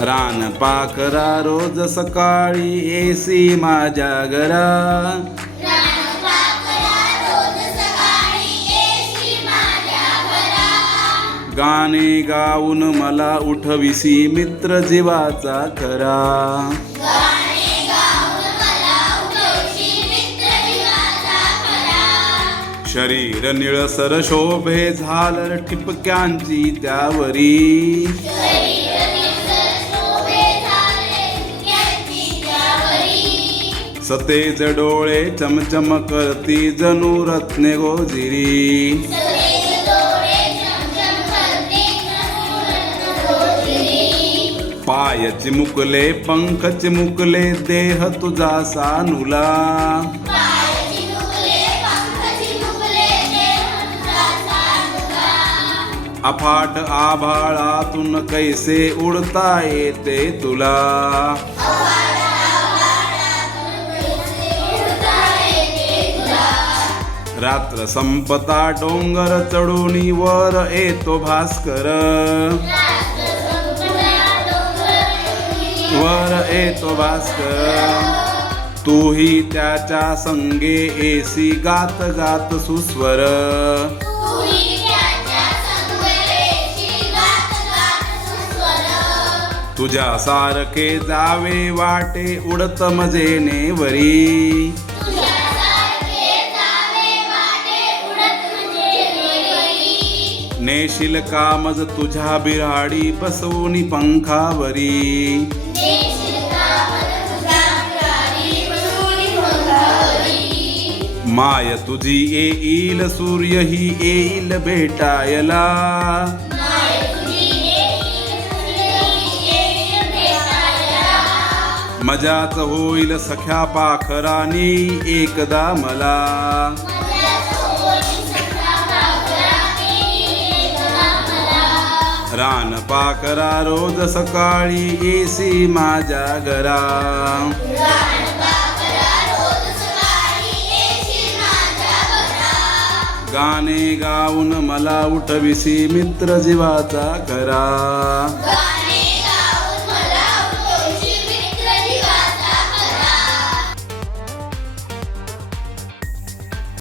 रान पाखरा रोज सकाळी येसी माझ्या घरा. गाणे गाऊन मला उठविसी मित्र जीवाचा खरा. शरीर निळसर शोभे झालर ठिपक्यांची त्यावरी. सतेज डोळे चमचम करती जणू रत्ने गोजिरी. पाय चिमुकले पंख चिमुकले देह तुझा सानुला. अफाट आभाळातून कैसे उडता येते तुला. रात्र संपता डोंगर चढून वर येतो भास्कर. वर येतो भास्कर. तूही त्याच्या संगे एसी गात गात सुस्वर. तुझ्या सारखे जावे वाटे उडत मजेने वरी. नेशील कामज तुझ्या बिराडी बसवून पंखावरी. माय तुझी येईल सूर्यही येईल भेटायला. मजाच होईल सख्या पाखरानी एकदा मला. रान पाखरा रोज सकाळी येसी माझ्या घरा. गाणे गाऊन मला उठविसी मित्र जीवाचा खरा.